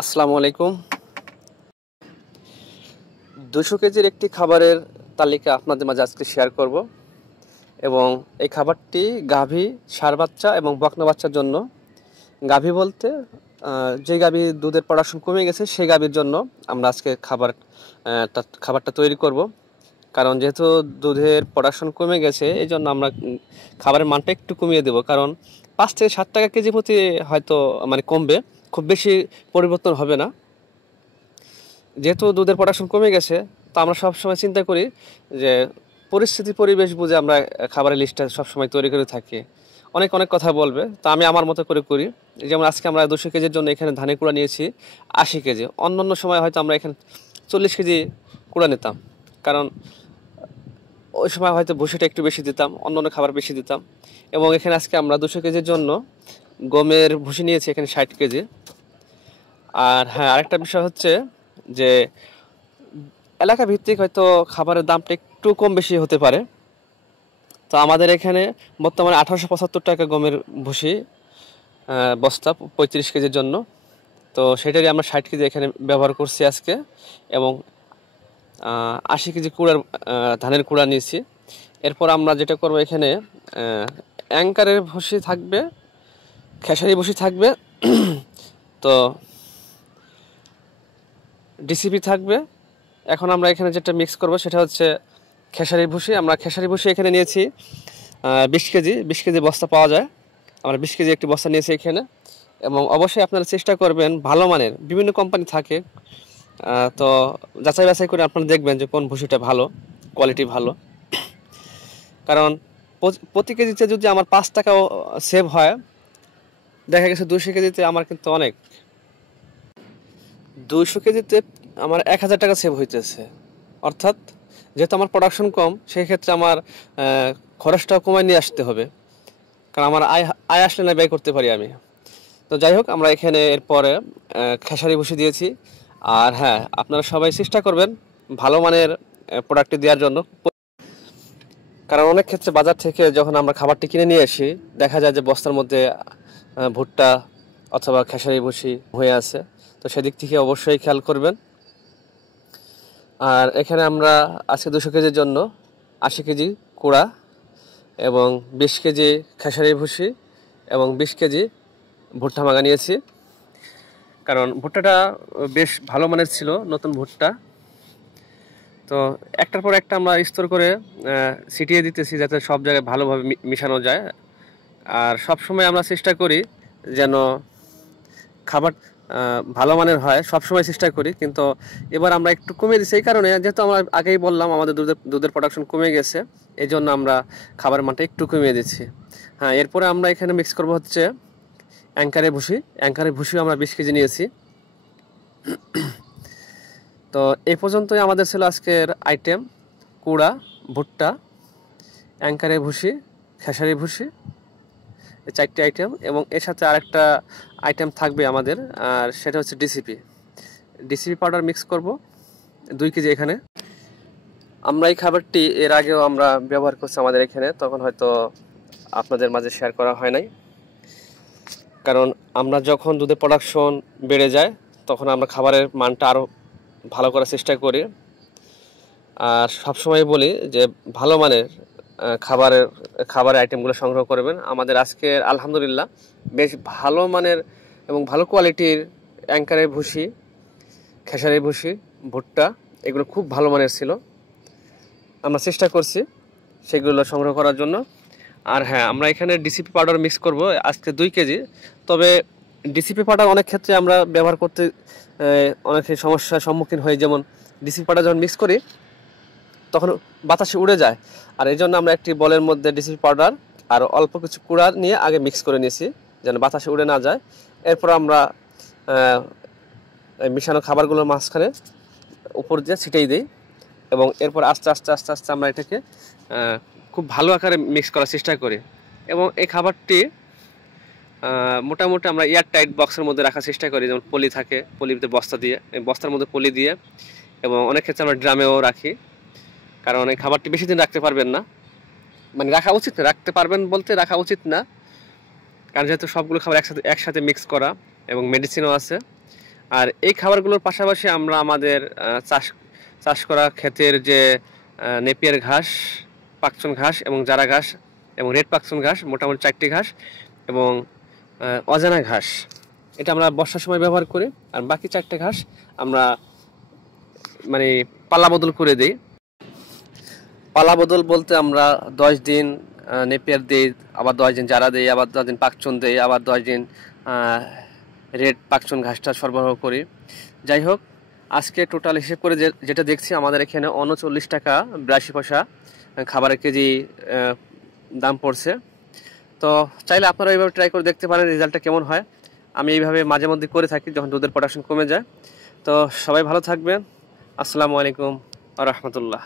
আসসালামু আলাইকুম। 200 কেজির একটি খাবারের তালিকা আপনাদের মাঝে আজকে শেয়ার করব এবং এই খাবারটি গাভী, ষাঁড় বাচ্চা এবং বকনা বাচ্চার জন্য। গাভী বলতে যে গাভী দুধের প্রোডাকশন কমে গেছে সেই গাভীর জন্য আমরা আজকে খাবারটা তৈরি করব। কারণ যেহেতু দুধের প্রোডাকশন কমে গেছে এই জন্য আমরা খাবারের মানটা একটু কমিয়ে দেব। কারণ 5 থেকে 7 টাকা কেজি প্রতি হয়তো কমবে, খুব বেশি পরিবর্তন হবে না। যেহেতু দুধের প্রোডাকশন কমে গেছে তো আমরা সবসময় চিন্তা করি যে পরিবেশ বুঝে আমরা খাবারের লিস্টটা সবসময় তৈরি করে থাকি। অনেক কথা বলবে, তো আমি আমার মতো করে করি। যেমন আজকে আমরা 200 কেজির জন্য এখানে ধানের কুড়া নিয়েছি 80 কেজি। অন্য সময় হয়তো আমরা এখানে 40 কেজি কুড়া নিতাম, কারণ ওই সময় হয়তো ভুসিটা একটু বেশি দিতাম, অন্য খাবার বেশি দিতাম। এবং এখানে আজকে আমরা 200 কেজির জন্য গমের ভুসি নিয়েছি এখানে 60 কেজি। আর হ্যাঁ, আরেকটা বিষয় হচ্ছে যে এলাকা ভিত্তিক হয়তো খাবারের দামটা একটু কম বেশি হতে পারে। তো আমাদের এখানে বর্তমানে 1875 টাকা গমের ভুসি বস্তা 35 কেজির জন্য। তো সেটারই আমরা 60 কেজি এখানে ব্যবহার করছি আজকে, এবং 80 কেজি ধানের কুড়া নিয়েছি। এরপর আমরা যেটা করব, এখানে অ্যাঙ্কারের ভুসি থাকবে, খেসারি ভুসি থাকবে, তো ডিসিপি থাকবে। এখন আমরা এখানে যেটা মিক্স করব সেটা হচ্ছে খেসারি ভুসি। আমরা খেসারি ভুসি এখানে নিয়েছি 20 কেজি বস্তা পাওয়া যায়। আমরা 20 কেজি একটি বস্তা নিয়েছি এখানে। এবং অবশ্যই আপনারা চেষ্টা করবেন ভালো মানের, বিভিন্ন কোম্পানি থাকে, তো যাচাই বাছাই করে আপনারা দেখবেন যে কোন ভুসিটা ভালো, কোয়ালিটি ভালো। কারণ প্রতি কেজিতে যদি আমার 5 টাকাও সেভ হয়, দেখা গেছে 200 কেজিতে আমার কিন্তু অনেক। 200 কেজিতে আমার 1000 টাকা সেভ হইতেছে। অর্থাৎ যেহেতু আমার প্রোডাকশন কম, সেই ক্ষেত্রে আমার খরচটাও কমায় নিয়ে আসতে হবে, কারণ আমার আয় আসলে না ব্যয় করতে পারি আমি। তো যাই হোক, আমরা এখানে এরপরে খেসারি ভুসি দিয়েছি। আর হ্যাঁ, আপনারা সবাই চেষ্টা করবেন ভালো মানের প্রোডাক্টটি দেওয়ার জন্য। কারণ অনেক ক্ষেত্রে বাজার থেকে যখন আমরা খাবারটি কিনে নিয়ে আসি, দেখা যায় যে বস্তার মধ্যে ভুট্টা অথবা খেসারি ভুসি হয়ে আছে। তো সেদিক থেকে অবশ্যই খেয়াল করবেন। আর এখানে আমরা আজকে 200 কেজির জন্য 80 কেজি কুড়া এবং 20 কেজি খেসারি ভুসি এবং 20 কেজি ভুট্টা মাগা নিয়েছি। কারণ ভুট্টাটা বেশ ভালো মানের ছিল, নতুন ভুট্টা। তো একটার পর একটা আমরা স্তর করে ছিটিয়ে দিতেছি, যাতে সব জায়গায় ভালোভাবে মিশানো যায়। আর সব সময় আমরা চেষ্টা করি যেন খাবার ভালো মানের হয়, সবসময় চেষ্টা করি। কিন্তু এবার আমরা একটু কমিয়ে দিচ্ছি, এই কারণে যেহেতু আমরা আগেই বললাম আমাদের দুধের প্রোডাকশন কমে গেছে, এই জন্য আমরা খাবারের মানটা একটু কমিয়ে দিচ্ছি। হ্যাঁ, এরপরে আমরা এখানে মিক্স করব হচ্ছে অ্যাঙ্কারের ভুসিও আমরা 20 কেজি নিয়েছি। তো এই পর্যন্তই আমাদের ছিল আজকের আইটেম: কুড়া, ভুট্টা, অ্যাঙ্কারের ভুসি, খেসারি ভুসি, এই 4টি আইটেম। এবং এর সাথে আরেকটা আইটেম থাকবে আমাদের, আর সেটা হচ্ছে ডিসিপি পাউডার মিক্স করব 2 কেজি এখানে। আমরা এই খাবারটি এর আগেও আমরা ব্যবহার করছি আমাদের এখানে, তখন হয়তো আপনাদের মাঝে শেয়ার করা হয় নাই। কারণ আমরা যখন দুধের প্রোডাকশন বেড়ে যায় তখন আমরা খাবারের মানটা আরও ভালো করার চেষ্টা করি। আর সবসময় বলি যে ভালো মানের খাবারের আইটেমগুলো সংগ্রহ করবেন। আমাদের আজকে আলহামদুলিল্লাহ বেশ ভালো মানের এবং ভালো কোয়ালিটির অ্যাঙ্কারের ভুসি, খেসারি ভুসি, ভুট্টা, এগুলো খুব ভালো মানের ছিল। আমরা চেষ্টা করছি সেগুলো সংগ্রহ করার জন্য। আর হ্যাঁ, আমরা এখানে ডিসিপি পাউডার মিক্স করব আজকে 2 কেজি। তবে ডিসিপি পাউডার অনেক ক্ষেত্রে আমরা ব্যবহার করতে অনেক সমস্যার সম্মুখীন হই। যেমন ডিসিপি পাউডার যখন মিক্স করি তখন বাতাসে উড়ে যায়, আর এই জন্য আমরা একটি বলের মধ্যে ডিসিপি পাউডার আর অল্প কিছু কুড়া নিয়ে আগে মিক্স করে নিয়েছি, যেন বাতাসে উড়ে না যায়। এরপর আমরা মিশানো খাবারগুলোর মাঝখানে উপর দিয়ে ছিটিয়ে দিই, এবং এরপর আস্তে আস্তে আমরা এটাকে খুব ভালো আকারে মিক্স করার চেষ্টা করি। এবং এই খাবারটি মোটামুটি আমরা এয়ার টাইট বক্সের মধ্যে রাখার চেষ্টা করি, যেমন পলি থাকে, পলিতে বস্তার মধ্যে পলি দিয়ে, এবং অনেক ক্ষেত্রে আমরা ড্রামেও রাখি। কারণ এই খাবারটি বেশি দিন রাখতে পারবেন না, রাখা উচিত না, রাখতে পারবেন বলতে রাখা উচিত না, কারণ যেহেতু সবগুলো খাবার একসাথে মিক্স করা এবং মেডিসিনও আছে। আর এই খাবারগুলোর পাশাপাশি আমরা আমাদের চাষ করা ক্ষেতের যে নেপিয়ার ঘাস, পাকচন ঘাস এবং জারা ঘাস এবং রেড পাকচন ঘাস, মোটামুটি 4টি ঘাস এবং অজানা ঘাস, এটা আমরা বর্ষার সময় ব্যবহার করি। আর বাকি 4টে ঘাস আমরা মানে পালা বদল করে দিই। পালা বদল বলতে আমরা 10 দিন নেপিয়ার দিই, আবার 10 দিন জারা দিই, আবার 10 দিন পাকচন দিই, আবার 10 দিন রেড পাকচন ঘাসটা সরবরাহ করি। যাই হোক, আজকে টোটাল হিসেব করে যেটা দেখছি আমাদের এখানে 39 টাকা 82 পয়সা খাবারের কেজি দাম পড়ছে। তো চাইলে আপনারা এইভাবে ট্রাই করে দেখতে পারেন রেজাল্টটা কেমন হয়। আমি এইভাবে মাঝে মধ্যে করে থাকি যখন দুধের প্রোডাকশন কমে যায়। তো সবাই ভালো থাকবেন। আসসালামু আলাইকুম ওয়া রাহমাতুল্লাহ।